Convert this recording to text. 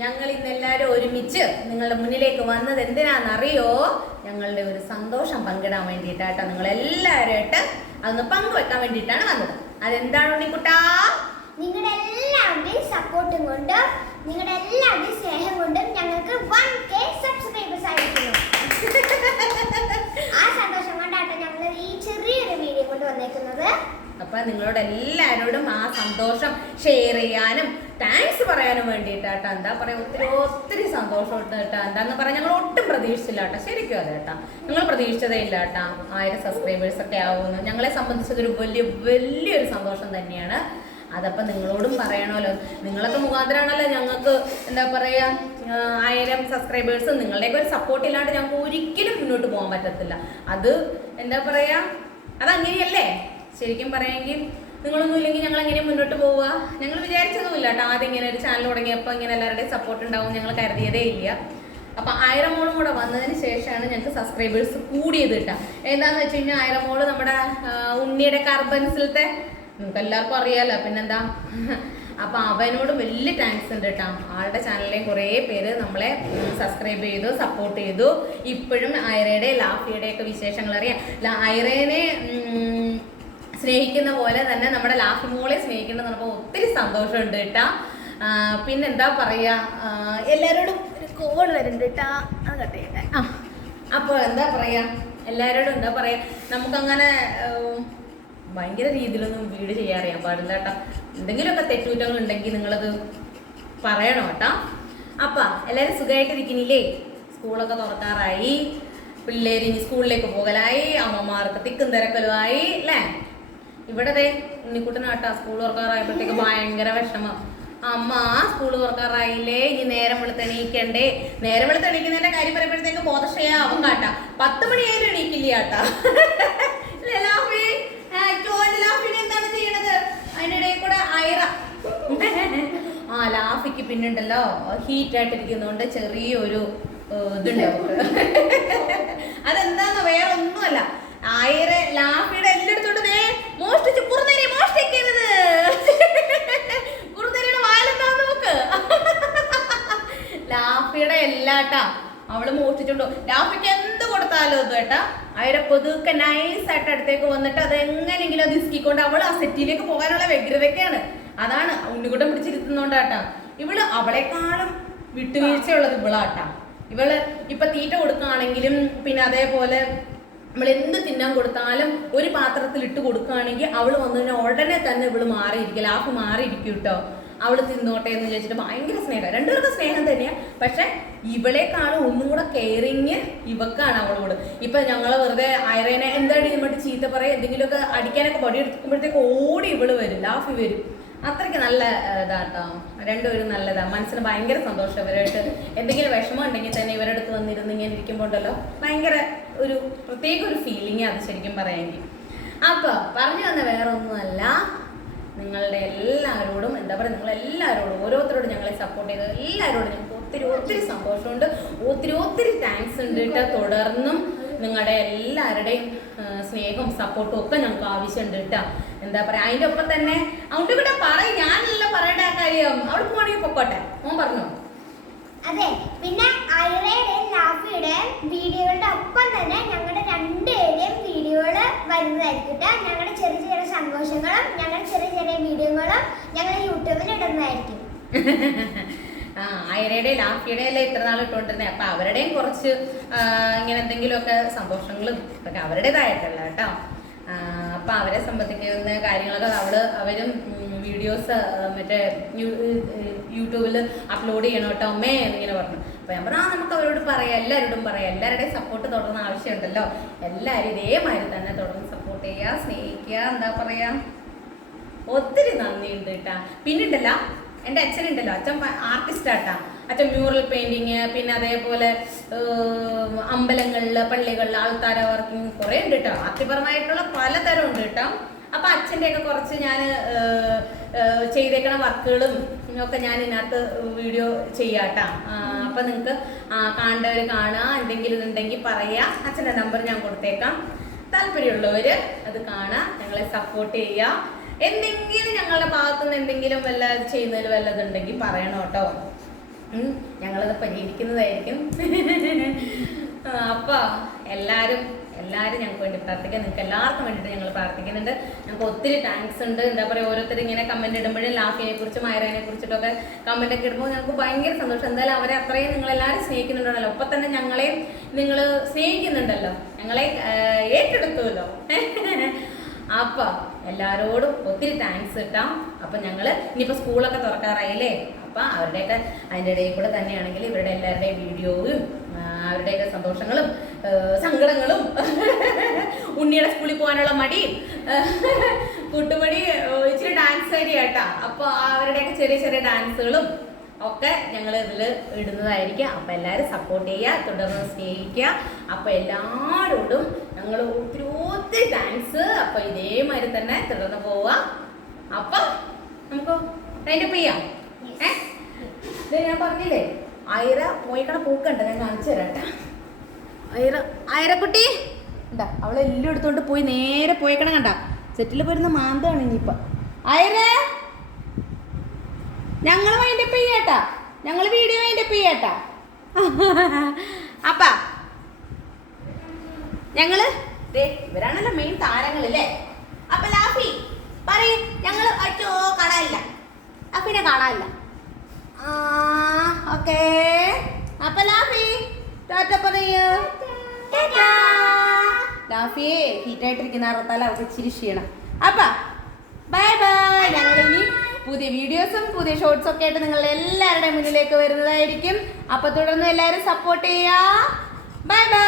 ഞങ്ങൾ ഇന്നെല്ലാവരും ഒരുമിച്ച് നിങ്ങളുടെ മുന്നിലേക്ക് വന്നത് എന്തിനാണെന്നറിയോ? ഞങ്ങളുടെ ഒരു സന്തോഷം പങ്കിടാൻ വേണ്ടിയിട്ടാട്ടോ. നിങ്ങളെല്ലാവരുമായിട്ട് അതൊന്ന് പങ്കുവെക്കാൻ വേണ്ടിയിട്ടാണ് വന്നത്. അതെന്താണ് ഉണ്ണിക്കുട്ടാ? നിങ്ങളുടെ എല്ലാവരുടെയും സപ്പോർട്ടും കൊണ്ടും നിങ്ങളുടെ എല്ലാവരുടെയും സ്നേഹം കൊണ്ടും ഞങ്ങൾക്ക് 1K സബ്സ്ക്രൈബേഴ്സ് ആയിരിക്കുന്നു. ആ സന്തോഷം കൊണ്ടാട്ടോ ഞങ്ങൾ ഈ ചെറിയൊരു വീഡിയോ കൊണ്ട് വന്നേക്കുന്നത്. അപ്പൊ നിങ്ങളോട് എല്ലാവരോടും ആ സന്തോഷം ഷെയർ ചെയ്യാനും താങ്ക്സ് പറയാനും വേണ്ടിയിട്ടാട്ടോ. എന്താ പറയാ, ഒത്തിരി സന്തോഷമുണ്ട് കേട്ടോ. എന്താന്ന് പറയാൻ ഞങ്ങൾ ഒട്ടും പ്രതീക്ഷിച്ചില്ല കേട്ടോ. ശരിക്കും അതെ കേട്ടോ, നിങ്ങൾ പ്രതീക്ഷിച്ചതേ ഇല്ല കേട്ടോ 1000 സബ്സ്ക്രൈബേഴ്സ് ഒക്കെ ആവുമെന്ന്. ഞങ്ങളെ സംബന്ധിച്ചതൊരു വലിയൊരു സന്തോഷം തന്നെയാണ്. അതപ്പം നിങ്ങളോടും പറയണമല്ലോ. നിങ്ങളൊക്കെ മുഖാന്തരമാണല്ലോ ഞങ്ങൾക്ക് എന്താ പറയാ 1000 സബ്സ്ക്രൈബേഴ്സ്. നിങ്ങളുടെയൊക്കെ ഒരു സപ്പോർട്ട് ഇല്ലാണ്ട് ഞങ്ങൾക്ക് ഒരിക്കലും മുന്നോട്ട് പോകാൻ പറ്റത്തില്ല. അത് എന്താ പറയാ, അതങ്ങനെയല്ലേ? ശരിക്കും പറയാമെങ്കിൽ നിങ്ങളൊന്നും ഇല്ലെങ്കിൽ ഞങ്ങൾ എങ്ങനെ മുന്നോട്ട് പോവുക? ഞങ്ങൾ വിചാരിച്ചതുമില്ല കേട്ടോ. ആദ്യം ഇങ്ങനെ ഒരു ചാനൽ തുടങ്ങിയപ്പോൾ ഇങ്ങനെ എല്ലാവരുടെയും സപ്പോർട്ട് ഉണ്ടാവും ഞങ്ങൾ കരുതിയതേ ഇല്ല. അപ്പം 1000 മോളും കൂടെ വന്നതിന് ശേഷമാണ് ഞങ്ങൾക്ക് സബ്സ്ക്രൈബേഴ്സ് കൂടിയത് കേട്ടോ. എന്താണെന്ന് വെച്ച് കഴിഞ്ഞാൽ 1000 മോള് നമ്മുടെ ഉണ്ണിയുടെ കാർബൻസിലത്തെ നിങ്ങൾക്ക് എല്ലാവർക്കും അറിയാലോ, പിന്നെന്താ. അപ്പം അവനോട് വലിയ താങ്ക്സ് ഉണ്ട് കേട്ടോ. ആളുടെ ചാനലിലെയും കുറേ പേര് നമ്മളെ സബ്സ്ക്രൈബ് ചെയ്തു, സപ്പോർട്ട് ചെയ്തു. ഇപ്പോഴും ഐറയുടെ ലാഫിയുടെ ഒക്കെ വിശേഷങ്ങൾ അറിയാം. ഐറേനെ സ്നേഹിക്കുന്ന പോലെ തന്നെ നമ്മുടെ ലാഫി മോളെ സ്നേഹിക്കുന്നത് പറഞ്ഞപ്പോൾ ഒത്തിരി സന്തോഷമുണ്ട് കേട്ടാ. പിന്നെന്താ പറയുക, എല്ലാവരോടും ഒരു കോൾ വരുന്നുണ്ട് കേട്ടാ. അത് കട്ടെ. അപ്പോൾ എന്താ പറയുക, എല്ലാവരോടും എന്താ പറയുക, നമുക്കങ്ങനെ ഭയങ്കര രീതിയിലൊന്നും വീഡിയോ ചെയ്യാൻ അറിയാൻ പാടില്ല കേട്ടോ. എന്തെങ്കിലുമൊക്കെ തെറ്റുകുറ്റങ്ങൾ ഉണ്ടെങ്കിൽ നിങ്ങളത് പറയണം കേട്ടോ. അപ്പം എല്ലാവരും സുഖമായിട്ടിരിക്കുന്നില്ലേ? സ്കൂളൊക്കെ തുറക്കാറായി, പിള്ളേർ ഇനി സ്കൂളിലേക്ക് പോകലായി, അമ്മമാർക്ക് തിക്കും തിരക്കലുമായി അല്ലേ? ഇവിടെ ദേ ഉണ്ണിക്കുട്ടനാട്ടാ സ്കൂൾ തുറക്കാറായപ്പോഴത്തേക്ക് ഭയങ്കര വിഷമം. അമ്മ സ്കൂൾ തുറക്കാറായില്ലേ, ഇനി നേരം വെളുത്ത് എണീക്കണ്ടേ? നേരം വെളുത്ത് എണീക്കുന്നതിന്റെ കാര്യം പറയുമ്പോഴത്തേക്ക് ബോധക്ഷയാവും കാട്ടാ. 10 മണിയായാലും എണീക്കില്ല കേട്ടാ. എന്താണ് ചെയ്യണത്? അതിനിടയിൽ കൂടെ ഐറ ലാഫിക്ക് പിന്നുണ്ടല്ലോ ഹീറ്റായിട്ടിരിക്കുന്നതുകൊണ്ട് ചെറിയൊരു ഇതുണ്ടാവും. അതെന്താന്ന് വേറെ ഒന്നുമല്ല, ലാഫിയുടെ എല്ലായിടത്തോട്ട് മോഷ്ടിച്ചു മോഷ്ടിക്കരുത്. കുറുനരിയുടെ വാലെന്താന്ന് നോക്ക്. ലാഫിയുടെ എല്ലാട്ടാ അവള് മോഷ്ടിച്ചോണ്ടോ. ലാഫിക്ക് എന്ത് കൊടുത്താലും അത് കേട്ടാ അവരെ പൊതുക്കെ നൈസായിട്ട് അടുത്തേക്ക് വന്നിട്ട് അത് എങ്ങനെയെങ്കിലും അത് ഇസ്കിക്കൊണ്ട് അവൾ ആ സെറ്റിലേക്ക് പോകാനുള്ള വ്യഗ്രതയൊക്കെയാണ്. അതാണ് ഉണ്ണിക്കുട്ടം പിടിച്ചിരുത്തുന്നോണ്ടാട്ടാ. ഇവള് അവളെക്കാളും വിട്ടുവീഴ്ചയുള്ളത് ഇവളാട്ടാ. ഇവള് ഇപ്പൊ തീറ്റ കൊടുക്കുകയാണെങ്കിലും പിന്നെ അതേപോലെ നമ്മൾ എന്ത് തിന്നാൻ കൊടുത്താലും ഒരു പാത്രത്തിൽ ഇട്ട് കൊടുക്കുകയാണെങ്കിൽ അവൾ വന്നു കഴിഞ്ഞാൽ ഉടനെ തന്നെ ഇവള് മാറിയിരിക്കും. ലാഫ് മാറിയിരിക്കും കേട്ടോ. അവള് തിന്നോട്ടെ എന്ന് ചോദിച്ചിട്ട് ഭയങ്കര സ്നേഹം. രണ്ടുപേർക്കും സ്നേഹം തന്നെയാണ്. പക്ഷെ ഇവളെക്കാളും ഒന്നും കൂടെ കെയറിങ് ഇവക്കാണ് അവളോട്. ഇപ്പൊ ഞങ്ങള് വെറുതെ ഐറേനെ എന്തായാലും ഇങ്ങോട്ട് ചീത്ത പറയും, എന്തെങ്കിലുമൊക്കെ അടിക്കാനൊക്കെ പൊടി എടുക്കുമ്പോഴത്തേക്ക് ഓടി ഇവള് വരും, ലാഫി വരും. അത്രയ്ക്ക് നല്ല ഇതാട്ടോ. രണ്ടുപേരും നല്ലതാ. മനസ്സിന് ഭയങ്കര സന്തോഷം. ഇവരായിട്ട് എന്തെങ്കിലും വിഷമം ഉണ്ടെങ്കിൽ തന്നെ ഇവരുടെ അടുത്ത് വന്നിരുന്ന് ഇങ്ങനെ ഇരിക്കുമ്പോണ്ടല്ലോ ഭയങ്കര ഒരു പ്രത്യേക ഒരു ഫീലിംഗ് അത് ശരിക്കും പറയാമെങ്കിൽ. അപ്പൊ പറഞ്ഞു വന്ന വേറെ ഒന്നുമല്ല, നിങ്ങളുടെ എല്ലാവരോടും എന്താ പറയുക, നിങ്ങളെല്ലാവരോടും ഓരോരുത്തരോടും ഞങ്ങളെ സപ്പോർട്ട് ചെയ്ത എല്ലാവരോടും ഞങ്ങൾക്ക് ഒത്തിരി സന്തോഷമുണ്ട്. ഒത്തിരി താങ്ക്സ് ഉണ്ട് കേട്ടോ. തുടർന്നും നിങ്ങളുടെ എല്ലാവരുടെയും സ്നേഹവും സപ്പോർട്ടും ഒക്കെ ഞങ്ങൾക്ക് ആവശ്യമുണ്ട് കേട്ടോ. എന്താ പറയുക, അതിൻ്റെ ഒപ്പം തന്നെ അവിടെ കൂടെ പറയും, ഞാനല്ല പറയേണ്ട ആ കാര്യം. അവിടെ പോവാണെങ്കിൽ പൊക്കോട്ടെ, മോൻ പറഞ്ഞോ. അതെ, പിന്നെ ഐറയുടെയും ലാഫിയുടെയും വീഡിയോകളുടെ ഒപ്പം തന്നെ ഞങ്ങളുടെ രണ്ടുപേരുടെയും വീഡിയോകൾ വരുന്നതായിരിക്കും. ഞങ്ങളുടെ ചെറിയ സന്തോഷങ്ങളും ഞങ്ങളുടെ ചെറിയ വീഡിയോകളും ഞങ്ങൾ യൂട്യൂബിൽ ഇടുന്നതായിരിക്കും. ഐറയുടെ ലാഫിയുടെ എല്ലാം ഇത്ര നാൾ ഇട്ടുകൊണ്ടിരുന്നത്. അപ്പൊ അവരുടെയും കുറച്ച് ഇങ്ങനെ എന്തെങ്കിലുമൊക്കെ സന്തോഷങ്ങളും ഒക്കെ അവരുടേതായിട്ടല്ല കേട്ടോ. അപ്പൊ അവരെ സംബന്ധിക്കുന്ന കാര്യങ്ങളൊക്കെ അവരും വീഡിയോസ് മറ്റേ യൂട്യൂബിൽ അപ്ലോഡ് ചെയ്യണം കേട്ടോ അമ്മേ എന്നിങ്ങനെ പറഞ്ഞു. അപ്പൊ ഞാൻ പറഞ്ഞു നമുക്ക് അവരോട് പറയാം, എല്ലാവരോടും പറയാം. എല്ലാവരുടെയും സപ്പോർട്ട് തുടർന്ന് ആവശ്യമുണ്ടല്ലോ. എല്ലാവരും ഇതേമാതിരി തന്നെ തുടർന്ന് സപ്പോർട്ട് ചെയ്യുക, സ്നേഹിക്കുക. എന്താ പറയാ, ഒത്തിരി നന്ദിയുണ്ട് കേട്ടാ. പിന്നുണ്ടല്ലോ എൻ്റെ അച്ഛനുണ്ടല്ലോ, അച്ഛൻ ആർട്ടിസ്റ്റാട്ടാ. അച്ഛൻ മ്യൂറൽ പെയിന്റിങ്, പിന്നെ അതേപോലെ അമ്പലങ്ങളിൽ പള്ളികളിൽ ആൾക്കാരെ വർക്കിങ് കുറേ ഉണ്ട് കേട്ടോ. ആർത്തിപരമായിട്ടുള്ള പലതരം ഉണ്ട് കേട്ടോ. അപ്പൊ അച്ഛൻ്റെയൊക്കെ കുറച്ച് ഞാൻ ചെയ്തേക്കണ വർക്കുകളും ഒക്കെ ഞാൻ ഇതിനകത്ത് വീഡിയോ ചെയ്യാട്ടാ. അപ്പൊ നിങ്ങൾക്ക് കാണേണ്ടവർ കാണുക, എന്തെങ്കിലും ഉണ്ടെങ്കിൽ പറയാ. അച്ഛൻ്റെ നമ്പർ ഞാൻ കൊടുത്തേക്കാം. താല്പര്യമുള്ളവര് അത് കാണുക, ഞങ്ങളെ സപ്പോർട്ട് ചെയ്യുക. എന്തെങ്കിലും ഞങ്ങളുടെ ഭാഗത്തുനിന്ന് എന്തെങ്കിലും വല്ല ചെയ്യുന്നതിൽ വല്ലതുണ്ടെങ്കിൽ പറയണം കേട്ടോ. ഞങ്ങളത് പരിഹരിക്കുന്നതായിരിക്കും. അപ്പൊ എല്ലാരും ഞങ്ങൾക്ക് വേണ്ടി പ്രാർത്ഥിക്കാം. നിങ്ങൾക്ക് എല്ലാവർക്കും വേണ്ടിയിട്ട് ഞങ്ങൾ പ്രാർത്ഥിക്കുന്നുണ്ട്. ഞങ്ങൾക്ക് ഒത്തിരി താങ്ക്സ് ഉണ്ട്. എന്താ പറയുക, ഓരോരുത്തർ ഇങ്ങനെ കമന്റ് ഇടുമ്പോഴും ലാഫിനെ കുറിച്ചും മൈറേനെ കുറിച്ചിട്ടൊക്കെ കമന്റ് ഒക്കെ ഇടുമ്പോൾ ഞങ്ങൾക്ക് ഭയങ്കര സന്തോഷം. എന്തായാലും അവരെ അത്രയും നിങ്ങളെല്ലാവരും സ്നേഹിക്കുന്നുണ്ടല്ലോ, ഒപ്പം തന്നെ ഞങ്ങളെയും നിങ്ങൾ സ്നേഹിക്കുന്നുണ്ടല്ലോ, ഞങ്ങളെ ഏറ്റെടുത്തുമല്ലോ. അപ്പൊ എല്ലാവരോടും ഒത്തിരി താങ്ക്സ് കിട്ടാം. അപ്പൊ ഞങ്ങള് ഇനിയിപ്പോ സ്കൂളൊക്കെ തുറക്കാറായില്ലേ, അപ്പൊ അവരുടെയൊക്കെ അതിൻ്റെ ഇടയിൽ കൂടെ തന്നെയാണെങ്കിൽ ഇവരുടെ എല്ലാവരുടെയും വീഡിയോയും അവരുടെയൊക്കെ സന്തോഷങ്ങളും സങ്കടങ്ങളും ഉണ്ണിയുടെ സ്കൂളിൽ പോകാനുള്ള മടിയും കൂട്ടുപടി ഇച്ചിരി ഡാൻസ് ഏരിയാട്ടാ. അപ്പൊ അവരുടെയൊക്കെ ചെറിയ ചെറിയ ഡാൻസുകളും ഒക്കെ ഞങ്ങൾ ഇതിൽ ഇടുന്നതായിരിക്കും. അപ്പം എല്ലാവരും സപ്പോർട്ട് ചെയ്യുക, തുടർന്ന് സ്നേഹിക്കുക. അപ്പം എല്ലാവരോടും ഞങ്ങൾ ഒത്തിരി താങ്ക്സ്. അപ്പം ഇതേമാതിരി തന്നെ തുടർന്ന് പോവുക. അപ്പം നമുക്ക് അതിൻ്റെ ചെയ്യാം. ഇത് ഞാൻ പറഞ്ഞില്ലേ, ഐറ പോയിക്കണ പൂക്കുണ്ട്, ഞാൻ കാണിച്ചു തരാട്ടാ. ഐറക്കുട്ടി എന്താ അവളെല്ലാം എടുത്തോണ്ട് പോയി നേരെ പോയിക്കണം. കണ്ട സെറ്റിൽ പോരുന്ന മാന്താണ് ഇനിയിപ്പം. ഐറ, ഞങ്ങൾ വൈൻഡപ്പ് ചെയ്യാട്ടാ, ഞങ്ങൾ വീഡിയോ വൈൻഡപ്പ് ചെയ്യാട്ടാ. അപ്പ ഞങ്ങള് ഇവരാണല്ലോ മെയിൻ താരങ്ങളില്ലേ. അപ്പൊ ലാഫി പറയും, ഞങ്ങള് അച്ചോ കാണാനില്ല, ലാഫിനെ കാണാനില്ല. ഓക്കേ, അപ്പൊ ലാഫി ടാറ്റ പറയൂ. ലാഫിയെ ഹീറ്റായിട്ടിരിക്കുന്ന അറുത്താൽ അവർക്ക് ഇച്ചിരി ക്ഷീണം. അപ്പ ബൈ ബൈ. ഞങ്ങളിനി പുതിയ വീഡിയോസും പുതിയ ഷോർട്സും ഒക്കെ ആയിട്ട് നിങ്ങളുടെ എല്ലാവരുടെയും മുന്നിലേക്ക് വരുന്നതായിരിക്കും. അപ്പൊ തുടർന്ന് എല്ലാവരും സപ്പോർട്ട് ചെയ്യാ. Bye bye.